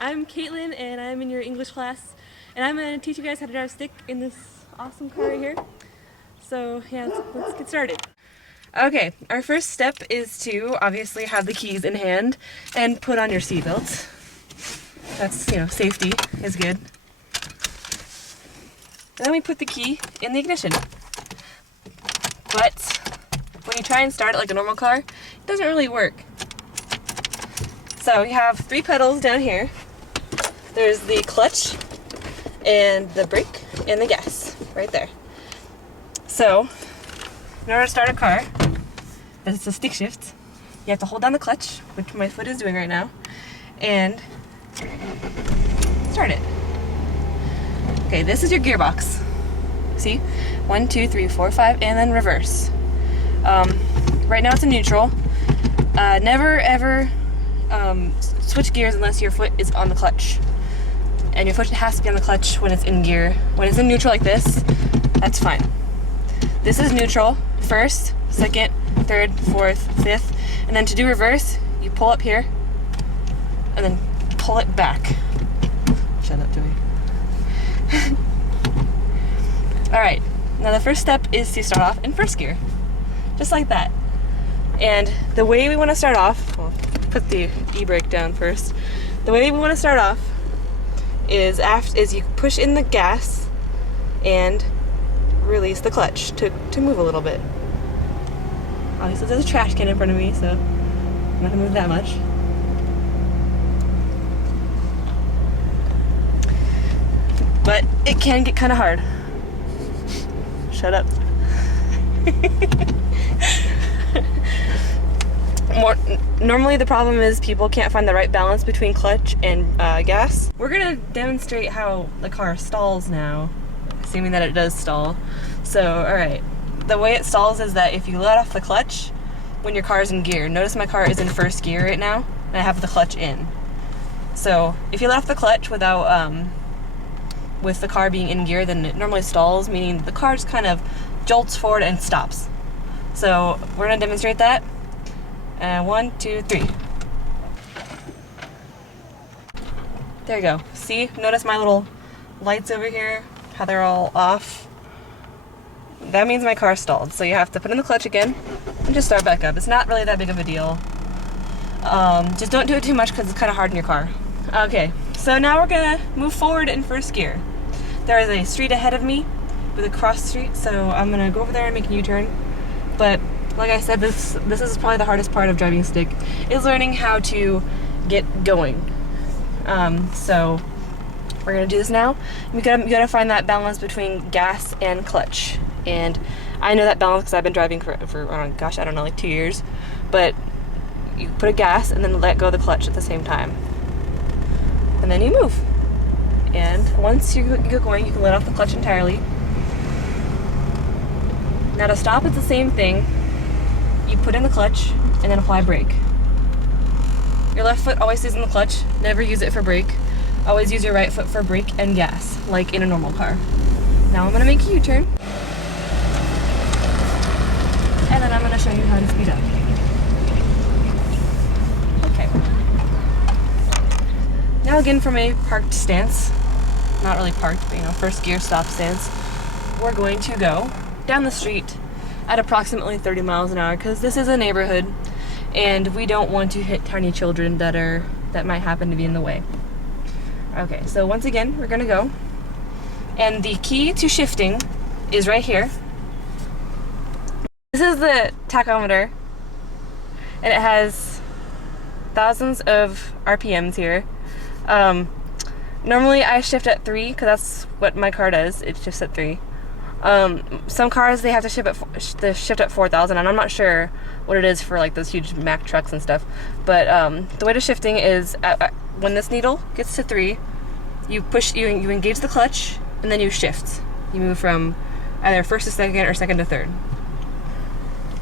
I'm Caitlin and I'm in your English class and I'm going to teach you guys how to drive a stick in this awesome car right here. So yeah, let's get started. Okay, our first step is to obviously have the keys in hand and put on your seatbelt. That's, safety is good. And then we put the key in the ignition. But when you try and start it like a normal car, it doesn't really work. So you have 3 pedals down here. There's the clutch and the brake and the gas right there. So in order to start a car, as it's a stick shift, you have to hold down the clutch, which my foot is doing right now, and start it. Okay, this is your gearbox. See? 1, 2, 3, 4, 5, and then reverse. Right now it's in neutral. Never ever switch gears unless your foot is on the clutch. And your foot has to be on the clutch when it's in gear. When it's in neutral like this, that's fine. This is neutral, first, second, third, fourth, fifth, and then to do reverse, you pull up here, and then pull it back. Shut up, Joey. Alright, now the first step is to start off in first gear. Just like that. And the way we want to start off, well, put the e-brake down first. The way we want to start off is you push in the gas and release the clutch to move a little bit. Obviously there's a trash can in front of me, so I'm not gonna move that much. But it can get kind of hard. Shut up. Normally the problem is people can't find the right balance between clutch and gas. We're gonna demonstrate how the car stalls now, assuming that it does stall. So, alright, the way it stalls is that if you let off the clutch when your car is in gear, notice my car is in first gear right now, and I have the clutch in. So, if you let off the clutch without, with the car being in gear, then it normally stalls, meaning the car just kind of jolts forward and stops. So, we're gonna demonstrate that. And 1, 2, 3. There you go. See? Notice my little lights over here? How they're all off? That means my car stalled. So you have to put in the clutch again and just start back up. It's not really that big of a deal. Just don't do it too much because it's kind of hard in your car. Okay, so now we're gonna move forward in first gear. There is a street ahead of me with a cross street, so I'm gonna go over there and make a U-turn. But like I said, this is probably the hardest part of driving stick, is learning how to get going. So we're gonna do this now. You gotta find that balance between gas and clutch. And I know that balance because I've been driving for oh gosh, I don't know, like 2 years. But you put a gas and then let go of the clutch at the same time. And then you move. And once you get going, you can let off the clutch entirely. Now to stop, it's the same thing. You put in the clutch and then apply brake. Your left foot always stays in the clutch. Never use it for brake. Always use your right foot for brake and gas, like in a normal car. Now I'm gonna make a U-turn. And then I'm gonna show you how to speed up. Okay. Now again from a parked stance, not really parked, but first gear stop stance, we're going to go down the street at approximately 30 miles an hour because this is a neighborhood and we don't want to hit tiny children that might happen to be in the way. Okay, so once again, we're gonna go. And the key to shifting is right here. This is the tachometer and it has thousands of RPMs here. Normally I shift at 3 because that's what my car does. It shifts at 3. Some cars they have to shift at 4,000, and I'm not sure what it is for like those huge Mack trucks and stuff. But the way to shifting is when this needle gets to 3, you engage the clutch and then you shift. You move from either first to second or second to third.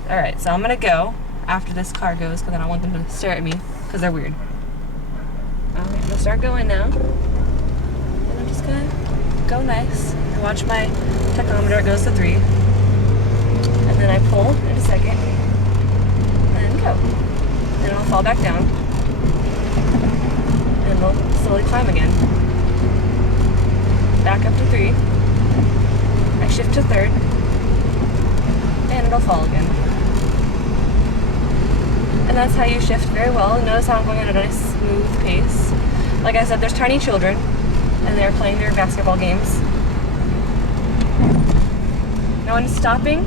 All right, so I'm gonna go after this car goes because I don't want them to stare at me because they're weird. All right, I'm gonna start going now, and I'm just gonna go nice. I watch my tachometer, it goes to 3. And then I pull in a second. And go. Then I'll fall back down. And then they'll slowly climb again. Back up to 3. I shift to 3rd, and it'll fall again. And that's how you shift very well. Notice how I'm going at a nice smooth pace. Like I said, there's tiny children, and they're playing their basketball games. Now when stopping,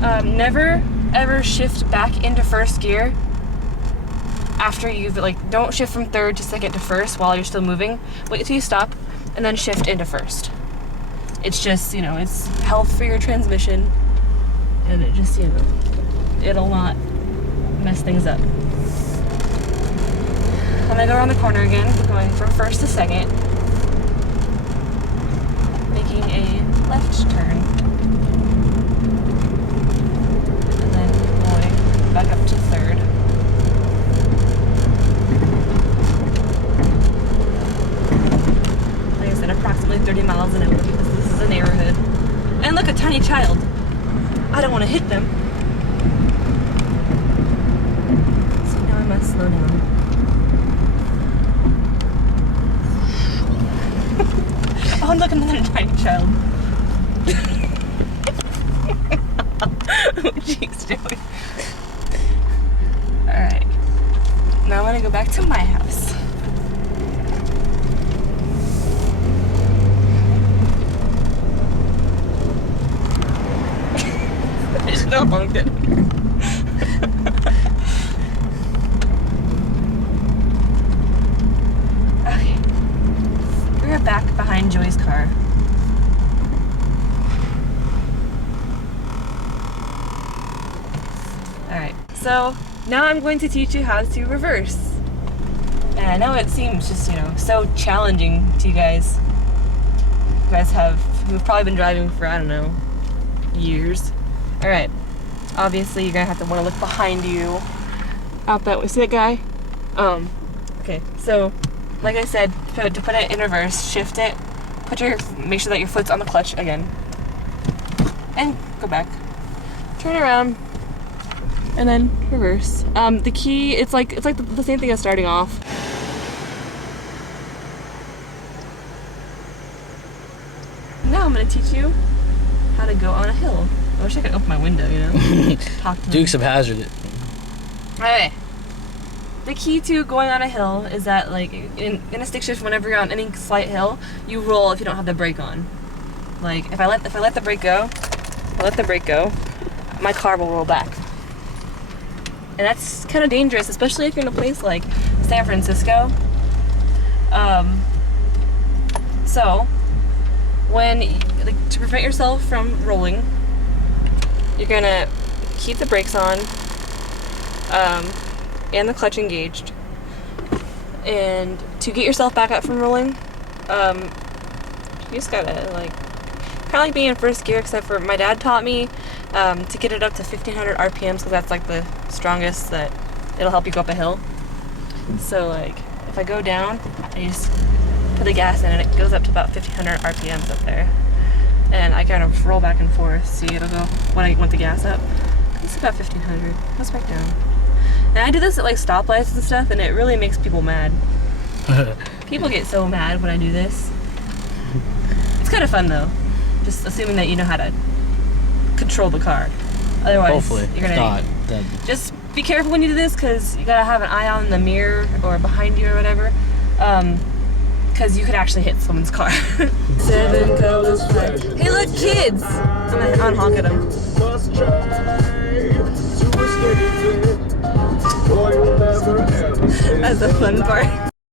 never ever shift back into 1st gear after you've, don't shift from 3rd to 2nd to 1st while you're still moving. Wait till you stop and then shift into 1st. It's just, it's health for your transmission, and it just, it'll not mess things up. I'm gonna go around the corner again, going from 1st to 2nd, making a left turn, and then going back up to 3rd. Like I said, approximately 30 miles an hour because this is a neighborhood. And look, a tiny child. I don't want to hit them. So now I must slow down. Oh, look, another tiny child. Oh, jeez, Joey. Alright. Now I'm gonna go back to my house. I just not honked it. Okay. We're back behind Joy's car. Alright, so now I'm going to teach you how to reverse. And I know it seems just, so challenging to you guys. You guys who've probably been driving for, I don't know, years. Alright, obviously you're gonna have to want to look behind you. Out that way. See that guy? Okay, so like I said, to put it in reverse, shift it, make sure that your foot's on the clutch again, and go back. Turn around, and then reverse. The key, it's like the same thing as starting off. Now I'm gonna teach you how to go on a hill. I wish I could open my window, Talk to Dukes of Hazzard. Okay. The key to going on a hill is that, in a stick shift, whenever you're on any slight hill, you roll if you don't have the brake on. Like, if I let the brake go, my car will roll back. And that's kind of dangerous, especially if you're in a place like San Francisco. So, to prevent yourself from rolling, you're gonna keep the brakes on, and the clutch engaged. And to get yourself back up from rolling, you just gotta, kind of like being in 1st gear, except for my dad taught me to get it up to 1500 RPMs, because that's the strongest that it'll help you go up a hill. So if I go down, I just put the gas in and it goes up to about 1500 RPMs up there. And I kind of roll back and forth. See, it'll go when I want the gas up. It's about 1500. Goes back down. And I do this at stoplights and stuff, and it really makes people mad. People get so mad when I do this. It's kind of fun though. Just assuming that you know how to control the car. Otherwise, hopefully, you're gonna not, then... Just be careful when you do this, because you gotta have an eye on the mirror or behind you or whatever. Because you could actually hit someone's car. 7 colors flash. Hey, look, kids! I'm gonna honk at them. That's the fun part.